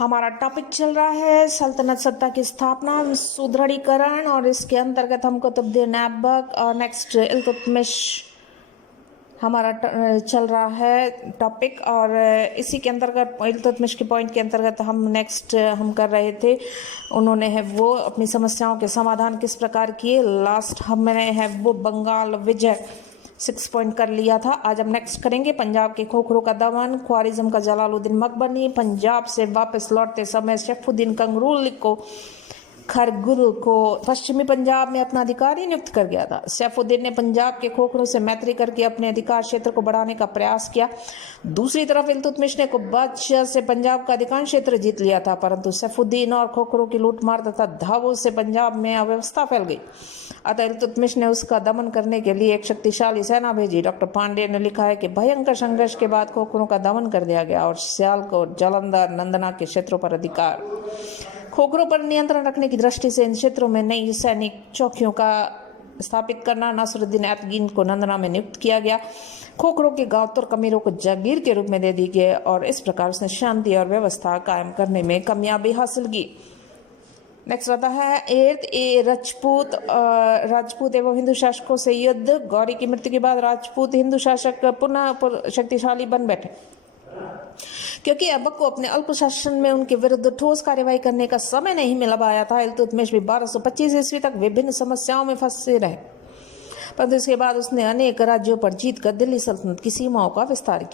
हमारा टॉपिक चल रहा है सल्तनत सत्ता की स्थापना सुदृढ़ीकरण और इसके अंतर्गत हम कुतुबुद्दीन ऐबक और नेक्स्ट इल्तुतमिश हमारा चल रहा है टॉपिक। और इसी के अंतर्गत इल्तुतमिश के पॉइंट के अंतर्गत हम कर रहे थे। उन्होंने है वो अपनी समस्याओं के समाधान किस प्रकार किए। लास्ट हमने है वो बंगाल विजय 6 पॉइंट कर लिया था। आज हम नेक्स्ट करेंगे पंजाब के खोखरों का दमन, ख्वारिज्म का जलालुद्दीन मकबनी, पंजाब से वापस लौटते समय सैफुद्दीन कंगरूल को खरगुल को पश्चिमी पंजाब में अपना अधिकारी नियुक्त कर गया था। सैफुद्दीन ने पंजाब के खोखरों से मैत्री करके अपने अधिकार क्षेत्र को बढ़ाने का प्रयास किया। दूसरी तरफ इल्तुतमिश ने बादशाह से पंजाब का अधिकांश क्षेत्र जीत लिया था, परंतु सैफुद्दीन और खोखरों की लूटमार तथा धावों से पंजाब में अव्यवस्था फैल गई। अतः इल्तुतमिश ने उसका दमन करने के लिए एक शक्तिशाली सेना भेजी। डॉक्टर पांडे ने लिखा है कि भयंकर संघर्ष के बाद खोखरों का दमन कर दिया गया और सियालकोट, जालंधर, नंदना के क्षेत्रों पर अधिकार खोखरों पर नियंत्रण रखने की दृष्टि से इन क्षेत्रों में नई सैनिक चौकियों का स्थापित करना नासिरुद्दीन ऐतगीन को नंदना में नियुक्त किया गया। खोखरों के गांव तुर्क-अमीरों को जागीर के रूप में दे दी गई और इस प्रकार उसने शांति और व्यवस्था कायम करने में कामयाबी हासिल की। नेक्स्ट आता है राजपूत एवं हिंदू शासकों से युद्ध। गौरी की मृत्यु के बाद राजपूत हिंदू शासक पुनः शक्तिशाली बन बैठे, क्योंकि ऐबक को अपने अल्प शासन में उनके विरुद्ध ठोस कार्यवाही करने का समय नहीं मिल पाया था। इल्तुतमिश भी 1225 ईस्वी तक विभिन्न समस्याओं में फंसे रहे, परंतु इसके बाद उसने अनेक राज्यों पर जीतकर दिल्ली सल्तनत की सीमाओं का विस्तार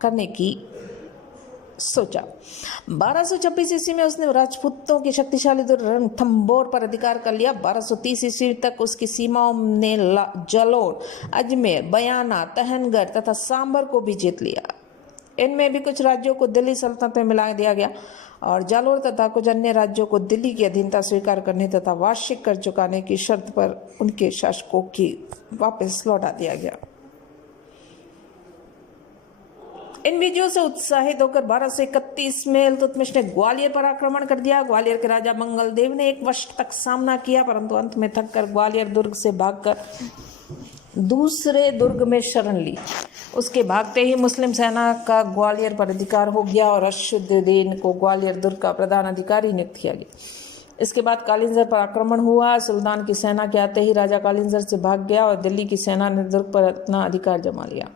करने की सोचा। 1226 ईस्वी में उसने राजपूतों की शक्तिशाली रणथंबोर पर अधिकार कर लिया। 1230 ईस्वी तक उसकी सीमाओं ने जालौर, अजमेर, बयाना, तहनगढ़ तथा सांबर को भी जीत लिया। इनमें भी कुछ राज्यों को दिल्ली सल्तनत में मिला दिया गया और जालौर तथा कुछ अन्य राज्यों को दिल्ली की अधीनता स्वीकार करने तथा वार्षिक कर चुकाने की शर्त पर उनके शासकों की वापस लौटा दिया गया। इन विजयों से उत्साहित होकर 1231 में इल्तुतमिश ने ग्वालियर पर आक्रमण कर दिया। ग्वालियर के राजा मंगल देव ने 1 वर्ष तक सामना किया, परंतु अंत में थककर ग्वालियर दुर्ग से भागकर दूसरे दुर्ग में शरण ली। उसके भागते ही मुस्लिम सेना का ग्वालियर पर अधिकार हो गया और अशुद्दीन को ग्वालियर दुर्ग का प्रधान अधिकारी नियुक्त किया गया। इसके बाद कालिंजर पर आक्रमण हुआ। सुल्तान की सेना के आते ही राजा कालिंजर से भाग गया और दिल्ली की सेना ने दुर्ग पर अपना अधिकार जमा लिया,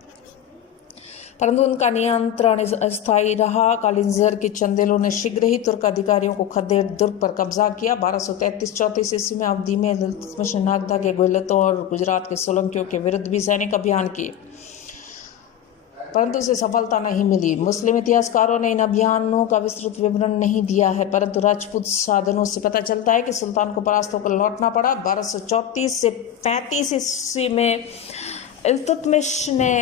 परंतु उनका नियंत्रण अस्थायी रहा। कालिंजर के चंदेलों ने शीघ्र ही तुर्क अधिकारियों को खदेड़ दुर्ग पर कब्जा किया। 1233-34 ईस्वी में अवधि में इल्तुतमिश ने नागदा के गोलतों और गुजरात के सोलंकियों के विरुद्ध भी सैनिक अभियान किए, परंतु उसे सफलता नहीं मिली। मुस्लिम इतिहासकारों ने इन अभियानों का विस्तृत विवरण नहीं दिया है, परंतु राजपूत साधनों से पता चलता है कि सुल्तान को परास्त होकर लौटना पड़ा। 1234 से 35 ईस्वी में इल्तुतमिश ने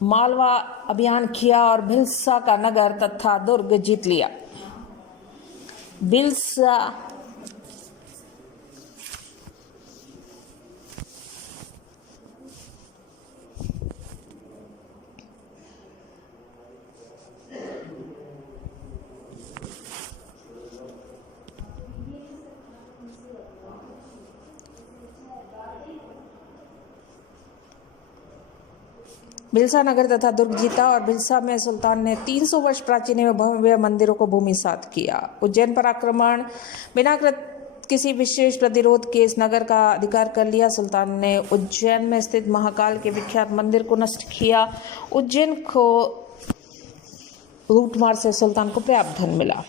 मालवा अभियान किया और भिल्सा का नगर तथा दुर्ग जीत लिया। भिल्सा भिल्सा नगर तथा दुर्ग जीता और भिल्सा में सुल्तान ने 300 वर्ष प्राचीन एवं भव्य मंदिरों को भूमिसात किया। उज्जैन पर आक्रमण बिना किसी विशेष प्रतिरोध के इस नगर का अधिकार कर लिया। सुल्तान ने उज्जैन में स्थित महाकाल के विख्यात मंदिर को नष्ट किया। उज्जैन को लूटमार से सुल्तान को पर्याप्त धन मिला।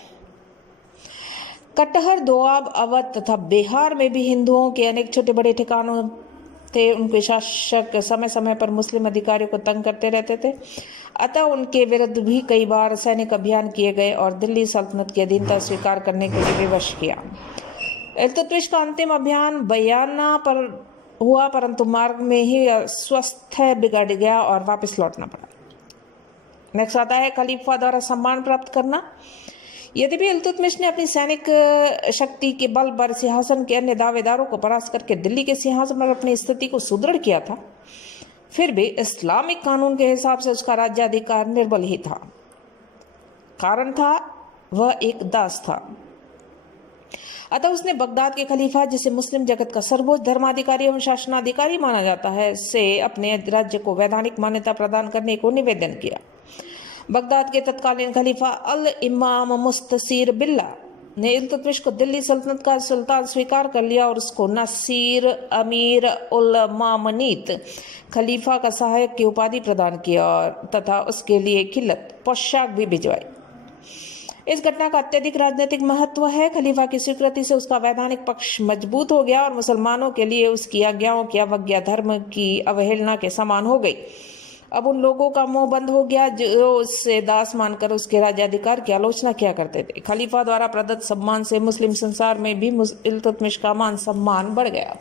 कटहर, दोआब, अवध तथा बिहार में भी हिंदुओं के अनेक छोटे बड़े ठिकानों थे। उनके शासक समय समय पर मुस्लिम अधिकारियों को तंग करते रहते थे, अतः उनके विरुद्ध भी कई बार सैनिक अभियान किए गए और दिल्ली सल्तनत की अधीनता स्वीकार करने के लिए विवश किया। इल्तुतमिश का अंतिम अभियान बयाना पर हुआ, परंतु मार्ग में ही स्वास्थ्य बिगड़ गया और वापस लौटना पड़ा। नेक्स्ट आता है खलीफा द्वारा सम्मान प्राप्त करना। यद्यपि इल्तुतमिश ने अपनी सैनिक शक्ति के बल पर सिंहासन के अन्य दावेदारों को परास्त करके दिल्ली के सिंहासन पर अपनी स्थिति को सुदृढ़ किया था, फिर भी इस्लामिक कानून के हिसाब से उसका राज्याधिकार निर्बल ही था। कारण था वह एक दास था। अतः उसने बगदाद के खलीफा, जिसे मुस्लिम जगत का सर्वोच्च धर्माधिकारी एवं शासनाधिकारी माना जाता है, से अपने राज्य को वैधानिक मान्यता प्रदान करने को निवेदन किया। बगदाद के तत्कालीन खलीफा अल इमाम मुस्तसीर बिल्ला ने इल्तुतमिश को दिल्ली सल्तनत का सुल्तान स्वीकार कर लिया और उसको नसीर अमीर उल मामनीत खलीफा का सहायक की उपाधि प्रदान की और तथा उसके लिए खिलत पोशाक भी भिजवाई। इस घटना का अत्यधिक राजनीतिक महत्व है। खलीफा की स्वीकृति से उसका वैधानिक पक्ष मजबूत हो गया और मुसलमानों के लिए उसकी आज्ञाओं की अवज्ञा धर्म की अवहेलना के समान हो गई। अब उन लोगों का मुंह बंद हो गया जो उससे दास मानकर उसके राज्याधिकार की आलोचना किया करते थे। खलीफा द्वारा प्रदत्त सम्मान से मुस्लिम संसार में भी इल्तुतमिश का मान सम्मान बढ़ गया।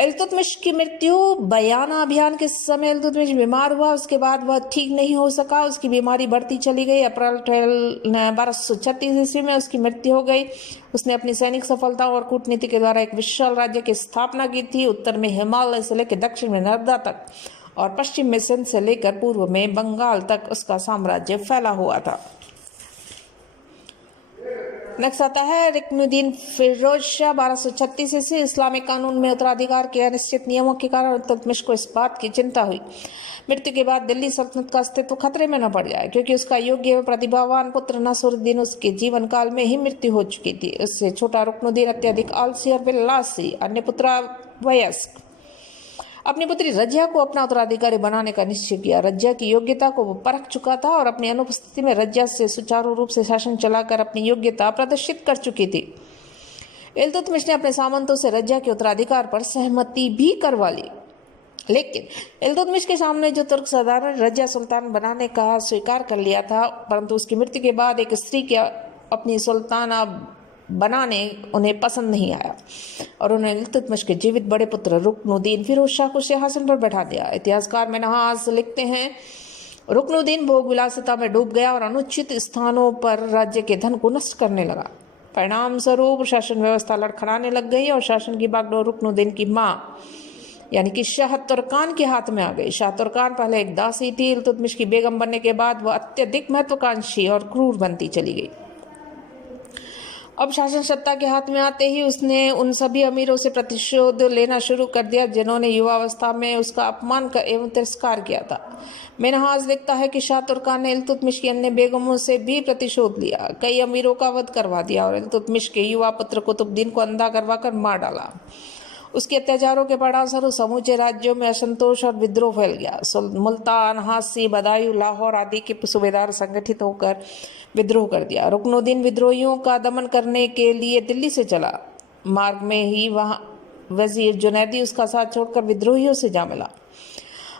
इल्तुतमिश की मृत्यु बयाना अभियान के समय इल्तुतमिश बीमार हुआ। उसके बाद वह ठीक नहीं हो सका। उसकी बीमारी बढ़ती चली गई। अप्रैल 1236 ईस्वी में उसकी मृत्यु हो गई। उसने अपनी सैनिक सफलताओं और कूटनीति के द्वारा एक विशाल राज्य की स्थापना की थी। उत्तर में हिमालय से लेकर दक्षिण में नर्मदा तक और पश्चिम में सिंध से लेकर पूर्व में बंगाल तक उसका साम्राज्य फैला हुआ था। नेक्स्ट आता है रुकनुद्दीन फिरोज शाह 1236 से इस्लामिक कानून में उत्तराधिकार के अनिश्चित नियमों के कारण इल्तुतमिश को इस बात की चिंता हुई मृत्यु के बाद दिल्ली सल्तनत का अस्तित्व खतरे में न पड़ जाए, क्योंकि उसका योग्य व प्रतिभावान पुत्र नसरुद्दीन उसके जीवन काल में ही मृत्यु हो चुकी थी। उससे छोटा रुकनुद्दीन अत्यधिक आलसी और बिल्लासी, अन्य पुत्र वयस्क, अपनी पुत्री रजिया को अपना उत्तराधिकारी बनाने का निश्चय किया। रजिया की योग्यता को वो परख चुका था और अपनी अनुपस्थिति में रजिया से सुचारू रूप से शासन चलाकर अपनी योग्यता प्रदर्शित कर चुकी थी। इल्तुतमिश ने अपने सामंतों से रजिया के उत्तराधिकार पर सहमति भी करवा ली, लेकिन इल्तुतमिश के सामने जो तुर्क सरदार ने रजिया सुल्तान बनाने का स्वीकार कर लिया था, परंतु उसकी मृत्यु के बाद एक स्त्री के अपनी सुल्ताना बनाने उन्हें पसंद नहीं आया और उन्होंने इल्तुतमिश के जीवित बड़े पुत्र रुकनुद्दीन फिरोज शाह को सिंहासन पर बैठा दिया। इतिहासकार मिन्हाज लिखते हैं, रुकनुद्दीन भोग विलासिता में डूब गया और अनुचित स्थानों पर राज्य के धन को नष्ट करने लगा। परिणाम स्वरूप शासन व्यवस्था लड़खड़ाने लग गई और शासन की बागडोर रुकनुद्दीन की मां यानी कि शाह तुर्कान के हाथ में आ गई। शाह तुर्कान पहले एक दासी थी। इल्तुतमिश की बेगम बनने के बाद वह अत्यधिक महत्वाकांक्षी और क्रूर बनती चली गई। अब शासन सत्ता के हाथ में आते ही उसने उन सभी अमीरों से प्रतिशोध लेना शुरू कर दिया जिन्होंने युवावस्था में उसका अपमान एवं तिरस्कार किया था। मिन्हाज लिखता है कि शाह तुर्कान ने इल्तुतमिश की अन्य बेगमों से भी प्रतिशोध लिया, कई अमीरों का वध करवा दिया और इल्तुतमिश के युवा पुत्र कुतुबुद्दीन को अंधा करवाकर मार डाला। उसके अत्याचारों के परिणामस्वरूप समूचे राज्यों में असंतोष और विद्रोह फैल गया। मुल्तान, हासी, बदायूं, लाहौर आदि के सूबेदार संगठित होकर विद्रोह कर दिया। रुकनुद्दीन विद्रोहियों का दमन करने के लिए दिल्ली से चला। मार्ग में ही वहां वजीर जुनैदी उसका साथ छोड़कर विद्रोहियों से जा मिला।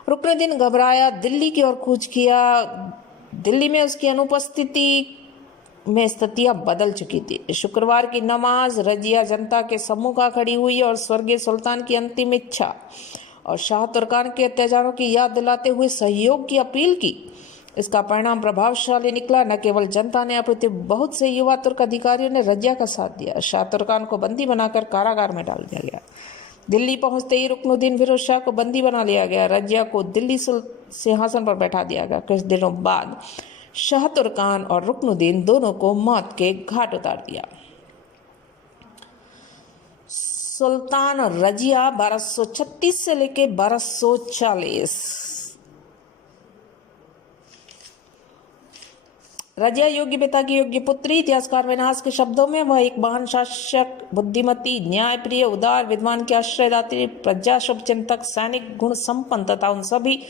रुकनुद्दीन घबराया, दिल्ली की ओर कूच किया। दिल्ली में उसकी अनुपस्थिति में स्थितियां बदल चुकी थी। शुक्रवार की नमाज रजिया जनता के सम्मुख आ खड़ी हुई और स्वर्गीय सुल्तान की अंतिम इच्छा और शाह तुर्कान के अत्याचारों की याद दिलाते हुए सहयोग की अपील की। इसका परिणाम प्रभावशाली निकला। न केवल जनता ने अपितु बहुत से युवा तुर्क अधिकारियों ने रजिया का साथ दिया। शाह तुर्कान को बंदी बनाकर कारागार में डाल दिया गया। दिल्ली पहुंचते ही रुकनुद्दीन फिरोज शाह को बंदी बना लिया गया। रजिया को दिल्ली सिंहासन पर बैठा दिया गया। कुछ दिनों बाद शाह तुर्कान और रुकनुद्दीन दोनों को मौत के घाट उतार दिया। सुल्तान रजिया 1236 से लेकर 1240। रजिया योग्य पिता की योग्य पुत्री। इतिहासकार मिन्हाज के शब्दों में वह एक महान शासक, बुद्धिमती, न्यायप्रिय, उदार, विद्वान की आश्रयदात्री, प्रजा शुभचिंतक, सैनिक गुण संपन्न तथा उन सभी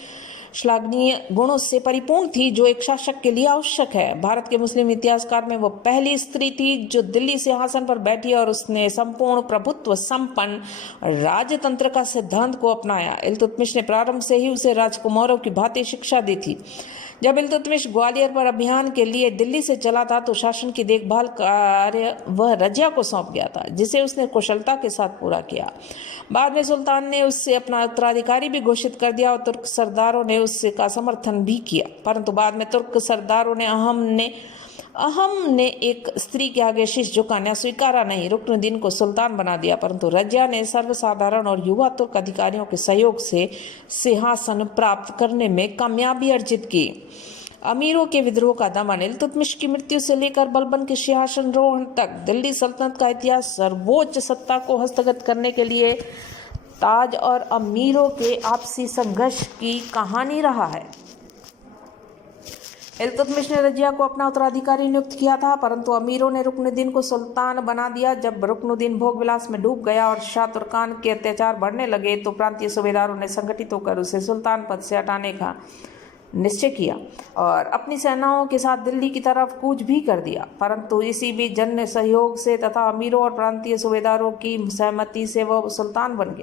श्लाघनीय गुणों से परिपूर्ण थी जो एक शासक के लिए आवश्यक है। भारत के मुस्लिम इतिहासकार में वो पहली स्त्री थी जो दिल्ली सिंहासन पर बैठी और उसने संपूर्ण प्रभुत्व संपन्न राजतंत्र का सिद्धांत को अपनाया। इल्तुतमिश ने प्रारंभ से ही उसे राजकुमारों की भांति शिक्षा दी थी। जब इल्तुतमिश ग्वालियर पर अभियान के लिए दिल्ली से चला था तो शासन की देखभाल कार्य वह रजिया को सौंप गया था, जिसे उसने कुशलता के साथ पूरा किया। बाद में सुल्तान ने उससे अपना उत्तराधिकारी भी घोषित कर दिया और तुर्क सरदारों ने उससे का समर्थन भी किया, परंतु बाद में तुर्क सरदारों ने अहम ने एक स्त्री के आगे शीश झुकाना स्वीकारा नहीं। रुकनुद्दीन को सुल्तान बना दिया, परंतु रजिया ने सर्वसाधारण और युवा तुर्क अधिकारियों के सहयोग से सिंहासन प्राप्त करने में कामयाबी अर्जित की। अमीरों के विद्रोह का दमन। इल्तुतमिश की मृत्यु से लेकर बलबन के सिंहासनारोहण तक दिल्ली सल्तनत का इतिहास सर्वोच्च सत्ता को हस्तगत करने के लिए ताज और अमीरों के आपसी संघर्ष की कहानी रहा है। इल्तुतमिश ने रजिया को अपना उत्तराधिकारी नियुक्त किया था, परंतु अमीरों ने रुकनुद्दीन को सुल्तान बना दिया। जब रुकनुद्दीन भोग विलास में डूब गया और शाह तुर्कान के अत्याचार बढ़ने लगे तो प्रांतीय सूबेदारों ने संगठित होकर उसे सुल्तान पद से हटाने का निश्चय किया और अपनी सेनाओं के साथ दिल्ली की तरफ कूच भी कर दिया। परंतु इसी बीच जन सहयोग से तथा अमीरों और प्रांतीय सूबेदारों की सहमति से वह सुल्तान बन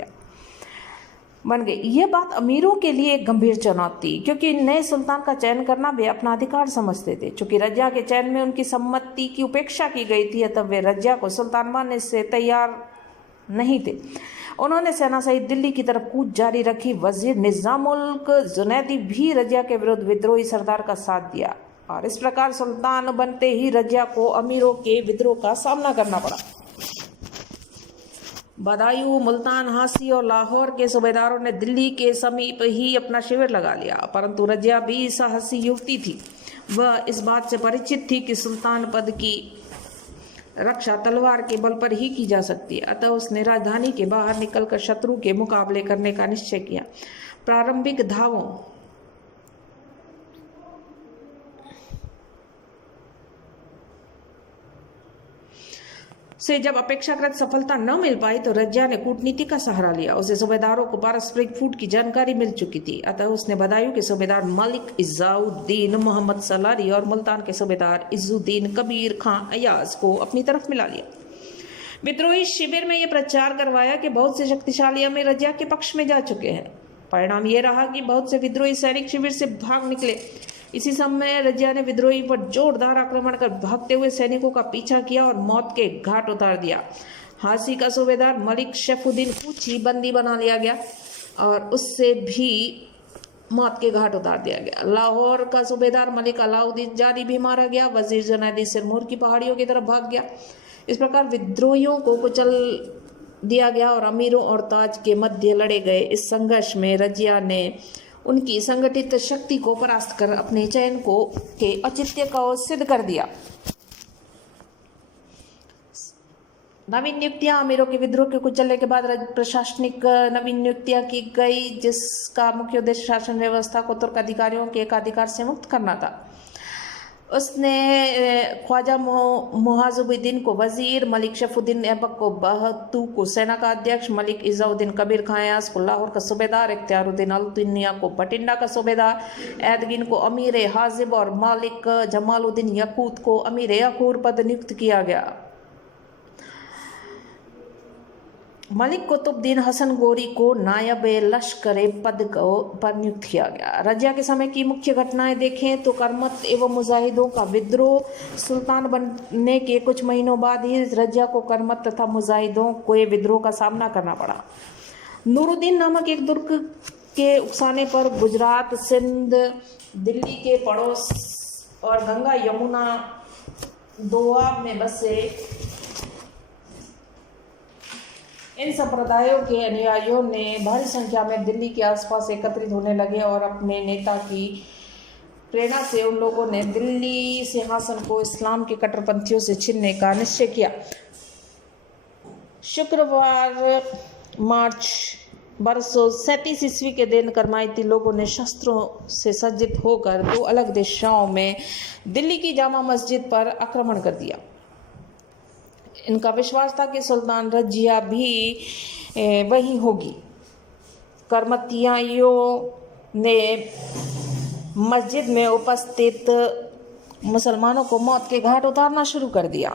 गई। यह बात अमीरों के लिए एक गंभीर चुनौती, क्योंकि नए सुल्तान का चयन करना वे अपना अधिकार समझते थे। चूंकि रजिया के चयन में उनकी सम्मति की उपेक्षा की गई थी, अतः वे रजिया को सुल्तान बनने से तैयार नहीं थे। उन्होंने सेना सहित दिल्ली की तरफ कूच जारी रखी। वजीर निजामुल्क जुनैदी भी रजिया के विरुद्ध विद्रोही सरदार का साथ दिया और इस प्रकार सुल्तान बनते ही रजिया को अमीरों के विद्रोह का सामना करना पड़ा। बदायूं, मुल्तान, हासी और लाहौर के सूबेदारों ने दिल्ली के समीप ही अपना शिविर लगा लिया, परंतु रजिया भी साहसी युवती थी। वह इस बात से परिचित थी कि सुल्तान पद की रक्षा तलवार के बल पर ही की जा सकती है, अतः उसने राजधानी के बाहर निकलकर शत्रु के मुकाबले करने का निश्चय किया। प्रारंभिक धावों से जब अपेक्षाकृत सफलता न मिल पाई तो रजिया ने कूटनीति का सहारा लिया। उसे सूबेदारों को पारस्परिक फूट की जानकारी मिल चुकी थी, अतः उसने बदायूं के सूबेदार मलिक इज़्ज़ाउद्दीन मोहम्मद सलारी और मुल्तान के सूबेदार इज़्ज़ुद्दीन कबीर खां अयाज को अपनी तरफ मिला लिया। विद्रोही शिविर में यह प्रचार करवाया कि बहुत से शक्तिशाली अमीर रजिया के पक्ष में जा चुके हैं। परिणाम यह रहा कि बहुत से विद्रोही सैनिक शिविर से भाग निकले। इसी समय रजिया ने विद्रोही पर जोरदार आक्रमण कर भागते हुए सैनिकों का पीछा किया और मौत के घाट उतार दिया। हासी का सूबेदार मलिक शैफुद्दीन कूची बंदी बना लिया गया और उससे भी मौत के घाट उतार दिया गया। लाहौर का सूबेदार मलिक अलाउद्दीन जानी भी मारा गया। वजीर जुनैदी सिरमौर की पहाड़ियों की तरफ भाग गया। इस प्रकार विद्रोहियों को कुचल दिया गया और अमीरों और ताज के मध्य लड़े गए इस संघर्ष में रजिया ने उनकी संगठित शक्ति को परास्त कर अपने चयन के औचित्य को सिद्ध कर दिया। नवीन नियुक्तियां अमीरों के विद्रोह के कुचलने के बाद प्रशासनिक नवीन नियुक्तियां की गई, जिसका मुख्य उद्देश्य शासन व्यवस्था को तुर्क अधिकारियों के एकाधिकार से मुक्त करना था। उसने ख्वाजा मुहाजुबुद्दीन को वजीर, मलिक शैफुद्दीन ऐबक को बहतू को सेना का अध्यक्ष, मलिक इज़्ज़ाउद्दीन कबीर खां को लाहौर का सूबेदार, इख्तियारुद्दीन अल-दुनिया को बठिंडा का सूबेदार, ऐदगिन को अमीर हाजिब और मालिक जमालुद्दीन यकूत को अमीर यकूर पद नियुक्त किया गया। मलिक कुतुबुद्दीन हसन गोरी को नायब लश्कर पद पर नियुक्त किया गया। रजिया के समय की मुख्य घटनाएं देखें तो करमत एवं मुजाहिदों का विद्रोह। सुल्तान बनने के कुछ महीनों बाद ही रजिया को करमत तथा मुजाहिदों को विद्रोह का सामना करना पड़ा। नूरुद्दीन नामक एक दुर्ग के उकसाने पर गुजरात, सिंध, दिल्ली के पड़ोस और गंगा यमुना दोआब में बसे इन संप्रदायों के अनुयायियों ने भारी संख्या में दिल्ली के आसपास एकत्रित होने लगे और अपने नेता की प्रेरणा से उन लोगों ने दिल्ली सिंहासन को इस्लाम के कट्टरपंथियों से छीनने का निश्चय किया। शुक्रवार मार्च 1237 ईस्वी के दिन करमाइती लोगों ने शस्त्रों से सज्जित होकर दो अलग दिशाओं में दिल्ली की जामा मस्जिद पर आक्रमण कर दिया। इनका विश्वास था कि सुल्तान रजिया भी वही होगी। करमतियों ने मस्जिद में उपस्थित मुसलमानों को मौत के घाट उतारना शुरू कर दिया।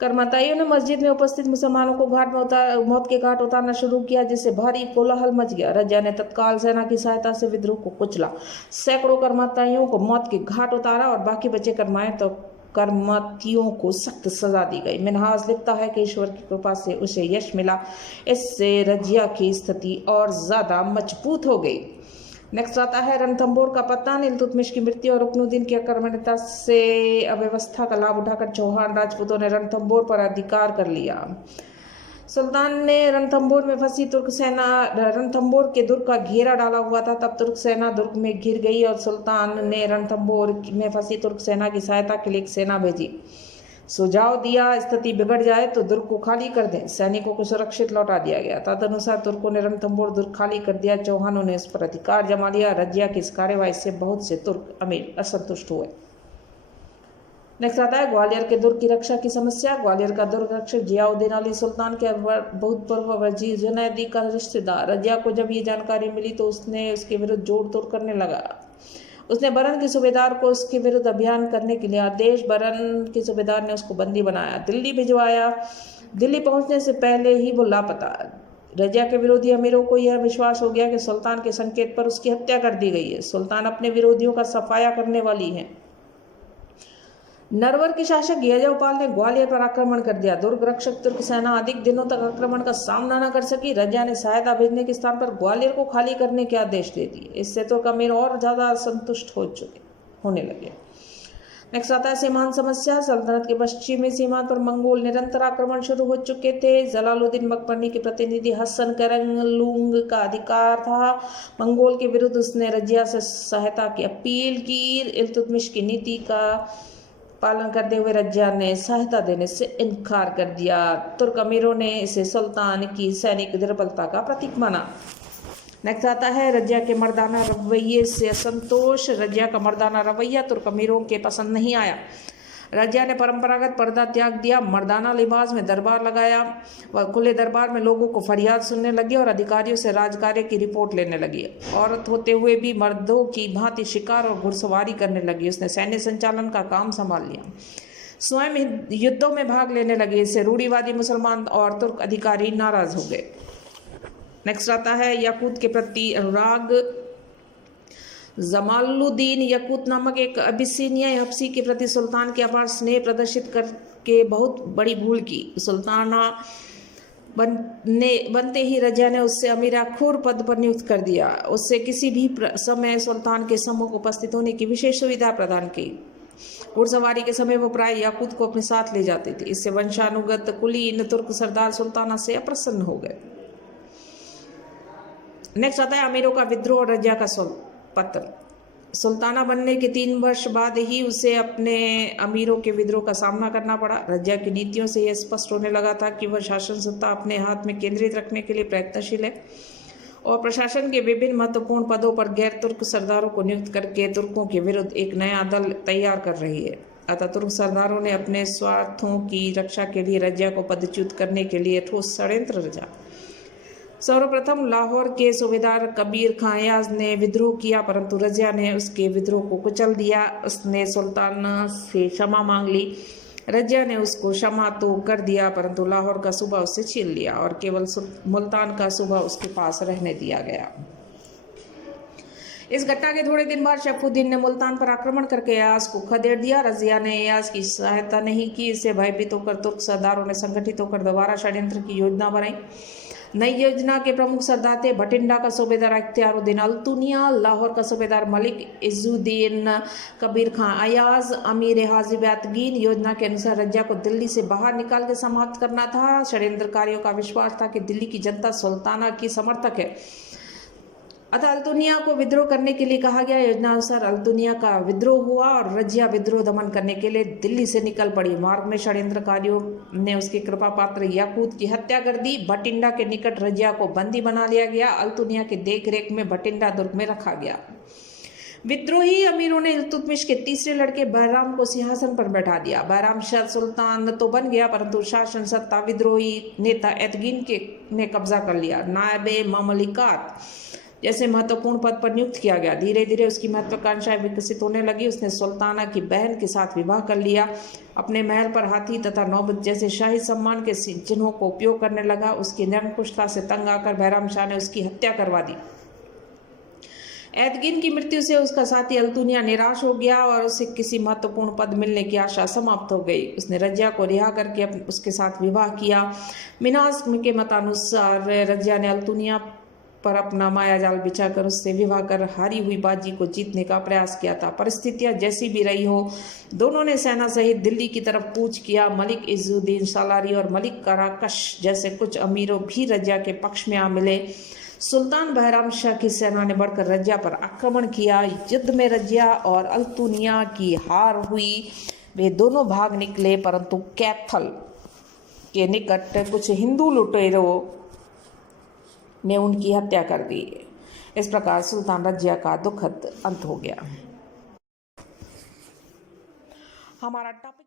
करमताइयों ने मस्जिद में उपस्थित मुसलमानों को मौत के घाट उतारना शुरू किया, जिससे भारी कोलाहल मच गया। रजिया ने तत्काल सेना की सहायता से विद्रोह को कुचला। सैकड़ों करमताइयों को मौत के घाट उतारा और बाकी बचे करमतियों को सख्त सजा दी गई। मिन्हाज लिखता है कि ईश्वर की कृपा से उसे यश मिला। इससे रजिया की स्थिति और ज्यादा मजबूत हो गई। नेक्स्ट आता है रणथंभौर का पतन। इल्तुतमिश की मृत्यु और रुकनुद्दीन की आक्रमणता से अव्यवस्था का लाभ उठाकर चौहान राजपूतों ने रणथंभौर पर अधिकार कर लिया। सुल्तान ने रणथंभौर में फंसी तुर्क सेना रणथंभौर के दुर्ग का घेरा डाला हुआ था। तब तुर्क सेना दुर्ग में घिर गई और सुल्तान ने रणथंभौर में फंसी तुर्क सेना की सहायता के लिए एक सेना भेजी। सुझाव दिया स्थिति बिगड़ जाए तो दुर्ग को खाली कर दें, सैनिकों को सुरक्षित लौटा दिया गया। तदनुसार तुर्कों ने रणथंभौर दुर्ग खाली कर दिया। चौहानों ने उस पर अधिकार जमा लिया। रजिया की इस कार्यवाही से बहुत से तुर्क अमीर असंतुष्ट हुए। नेक्स्ट आता है ग्वालियर के दुर्ग की रक्षा की समस्या। ग्वालियर का दुर्ग रक्षक जियाउद्दीन अली सुल्तान के भूतपूर्व वजीर जुनैदी का रिश्तेदार रजिया को जब ये जानकारी मिली तो उसने उसके विरुद्ध जोड़ तोड़ करने लगा। उसने बरन के सूबेदार को उसके विरुद्ध अभियान करने के लिए आदेश। बरन के सूबेदार ने उसको बंदी बनाया, दिल्ली भिजवाया। दिल्ली पहुंचने से पहले ही वो लापता। रजिया के विरोधी अमीरों को यह विश्वास हो गया कि सुल्तान के संकेत पर उसकी हत्या कर दी गई है। सुल्तान अपने विरोधियों का सफाया करने वाली है। नरवर के शासक यजपाल ने ग्वालियर पर आक्रमण कर दिया। दुर्ग रक्षक तुर्क सेना अधिक दिनों तक आक्रमण का सामना न कर सकी। रजिया ने सहायता भेजने के स्थान पर ग्वालियर को खाली करने के आदेश दे दिए। इससे तुर्क अमीर और ज्यादा असंतुष्ट होने लगे। नेक्स्ट आता है सीमांत समस्या। सल्तनत के पश्चिमी सीमांत पर मंगोल निरंतर आक्रमण शुरू हो चुके थे। जलालुद्दीन बकबनी के प्रतिनिधि हसन करंगलूंग का अधिकार था। मंगोल के विरुद्ध उसने रजिया से सहायता की अपील की। इल्तुतमिश की नीति का पालन करते हुए रजिया ने सहायता देने से इनकार कर दिया। तुर्क अमीरों ने इसे सुल्तान की सैनिक दुर्बलता का प्रतीक माना। नेक्स्ट आता है रजिया के मर्दाना रवैये से असंतोष। रजिया का मर्दाना रवैया तुर्क अमीरों के पसंद नहीं आया। रजिया ने परंपरागत पर्दा त्याग दिया, मर्दाना लिबास में दरबार लगाया। वह खुले दरबार में लोगों को फरियाद सुनने लगी और अधिकारियों से राजकार्य की रिपोर्ट लेने लगी। औरत होते हुए भी मर्दों की भांति शिकार और घुड़सवारी करने लगी। उसने सैन्य संचालन का काम संभाल लिया, स्वयं युद्धों में भाग लेने लगी। इससे रूढ़िवादी मुसलमान और तुर्क अधिकारी नाराज हो गए। नेक्स्ट आता है याकूत के प्रति अनुराग। जमालुद्दीन याकूत नामक एक अबिसिनियाई हबशी के प्रति सुल्तान के अपार स्नेह प्रदर्शित करके बहुत बड़ी भूल की। सुल्ताना बनते ही रजिया ने उससे अमीरा खुर पद पर नियुक्त कर दिया। उससे किसी भी समय सुल्तान के सम्मुख उपस्थित होने की विशेष सुविधा प्रदान की। घुड़सवारी के समय वो प्राय याकूत को अपने साथ ले जाते थे। इससे वंशानुगत कुलीन तुर्क सरदार सुल्ताना से अप्रसन्न हो गए। नेक्स्ट आता है अमीरों का विद्रोह और रजिया का पत्र। सुल्ताना बनने के 3 वर्ष बाद ही उसे अपने अमीरों के विद्रोह का सामना करना पड़ा। रजिया की नीतियों से यह स्पष्ट होने लगा था कि वह शासन सत्ता अपने हाथ में केंद्रित रखने के लिए प्रयत्नशील है और प्रशासन के विभिन्न महत्वपूर्ण पदों पर गैर तुर्क सरदारों को नियुक्त करके तुर्कों के विरुद्ध एक नया दल तैयार कर रही है। अतः तुर्क सरदारों ने अपने स्वार्थों की रक्षा के लिए रजिया को पदच्युत करने के लिए ठोस षड्यंत्र रचा। सर्वप्रथम लाहौर के सूबेदार कबीर खां अयाज ने विद्रोह किया, परंतु रजिया ने उसके विद्रोह को कुचल दिया। उसने सुल्तान से क्षमा मांग ली। रजिया ने उसको क्षमा तो कर दिया, परंतु लाहौर का सूबा उससे छीन लिया और केवल मुल्तान का सूबा उसके पास रहने दिया गया। इस घटना के थोड़े दिन बाद शरफुद्दीन ने मुल्तान पर आक्रमण करके अयाज को खदेड़ दिया। रजिया ने अयाज की सहायता नहीं की। इससे भयभीत होकर तुर्क सरदारों ने संगठित होकर दोबारा षड्यंत्र की योजना बनाई। नई योजना के प्रमुख सरदार थे भटिंडा का सूबेदार इख्तियारुद्दीन अल्तुनिया, लाहौर का सूबेदार मलिक इजुद्दीन, कबीर खां अयाज, अमीर हाजिब यातगीन। योजना के अनुसार रजिया को दिल्ली से बाहर निकाल के समाप्त करना था। षड्यंत्रकारियों का विश्वास था कि दिल्ली की जनता सुल्ताना की समर्थक है, अतः अल्तुनिया को विद्रोह करने के लिए कहा गया। योजना अनुसार अल्तुनिया का विद्रोह हुआ और रजिया विद्रोह दमन करने के लिए दिल्ली से निकल पड़ी। मार्ग में षड्यंत्रकारियों ने उसके कृपा पात्र याकूत की हत्या कर दी। भटिंडा के निकट रजिया को बंदी बना लिया गया। अल्तुनिया की देखरेख में भटिंडा दुर्ग में रखा गया। विद्रोही अमीरों ने इल्तुतमिश के तीसरे लड़के बहराम को सिंहासन पर बैठा दिया। बहराम शाह सुल्तान तो बन गया, परंतु शासन सत्ता विद्रोही नेता एतगीन ने कब्जा कर लिया। नायबे ममलिकात जैसे महत्वपूर्ण पद पर नियुक्त किया गया। धीरे धीरे उसकी महत्वाकांक्षाएं विकसित होने लगी। उसने सुल्ताना की बहन के साथ विवाह कर लिया। अपने महल पर हाथी तथा नौबत जैसे शाही सम्मान के चिन्हों को उपयोग करने लगा। उसकी निरंकुशता से तंग आकर बहराम शाह ने उसकी हत्या करवा दी। एतगीन की मृत्यु से उसका साथी अल्तुनिया निराश हो गया और उसे किसी महत्वपूर्ण पद मिलने की आशा समाप्त हो गई। उसने रजिया को रिहा करके उसके साथ विवाह किया। मिनाज के मतानुसार रजिया ने अल्तुनिया पर अपना मायाजाल बिछाकर उससे विवाह कर हारी हुई बाजी को जीतने का प्रयास किया था। परिस्थितियां जैसी भी रही हो, दोनों ने सेना सहित दिल्ली की तरफ कूच किया। मलिक इजुद्दीन सालारी और मलिक कराकश जैसे कुछ अमीरों भी रजिया के पक्ष में आ मिले। सुल्तान बहराम शाह की सेना ने बढ़कर रजिया पर आक्रमण किया। युद्ध में रजिया और अल्तुनिया की हार हुई। वे दोनों भाग निकले, परंतु कैथल के निकट कुछ हिंदू लुटेरों ने उनकी हत्या कर दी। इस प्रकार सुल्तान रजिया का दुखद अंत हो गया। हमारा टॉपिक